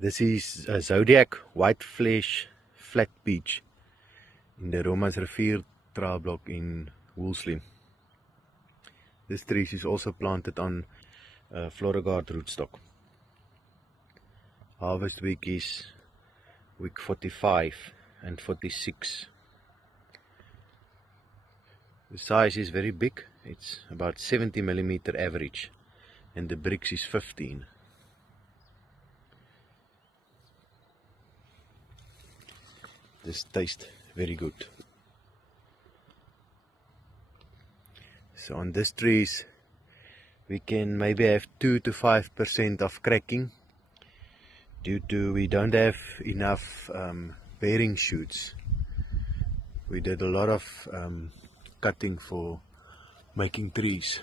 This is a Zodiac White Flesh Flat Peach in the Romas Rivier Trail block in Woolsley. This tree is also planted on Florigard rootstock. Harvest week is week 45 and 46. The size is very big, it's about 70mm average, and the bricks is 15. This tastes very good. So on this trees we can maybe have 2 to 5% of cracking due to we don't have enough bearing shoots. We did a lot of cutting for making trees.